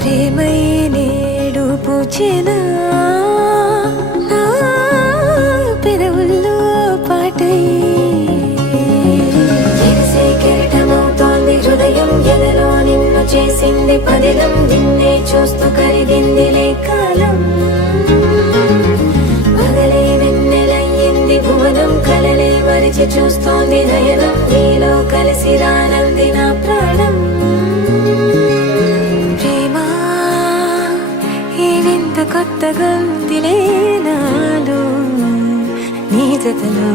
ప్రేమై నేడు పూచెనా నా పెదవుల్లో పాటై ఎరిసే కెరటమవుతోంది హృదయం ఎదలో నిన్ను చేసింది పదిలం నిన్నే చూస్తూ కరిగిందిలే కాలం పగలే వెన్నెలయ్యింది భువనం కలలే మరిచి చూస్తోంది నయనం నీలో కలిసి రానంది నా ప్రాణం ప్రేమ ఈ వింత కొత్తగా ఉందిలే నాలో నీ జతలో